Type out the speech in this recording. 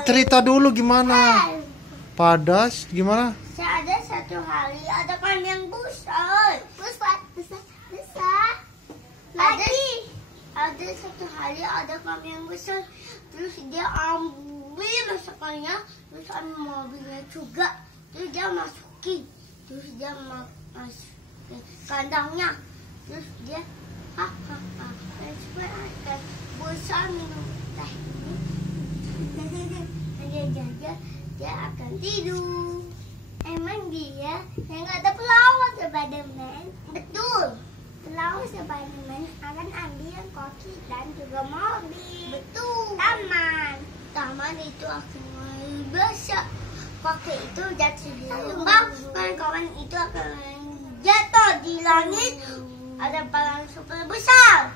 Cerita dulu gimana? Padas gimana? Ada satu hari ada kambing besar. Ada satu hari ada kambing besar. Terus dia ambil masakannya, terus ambil mobilnya juga. Terus dia masukin, terus dia masukin kandangnya. Terus dia besar minum teh ini. Dia akan tidur. Emang dia yang nggak ada pelawak Spiderman? Betul. Pelawak Spiderman akan ambil koki dan juga mobil. Betul. Taman itu akan mulai besar. Koki itu jatuh di lembah, kawan-kawan itu akan jatuh di langit. Ada palang super besar.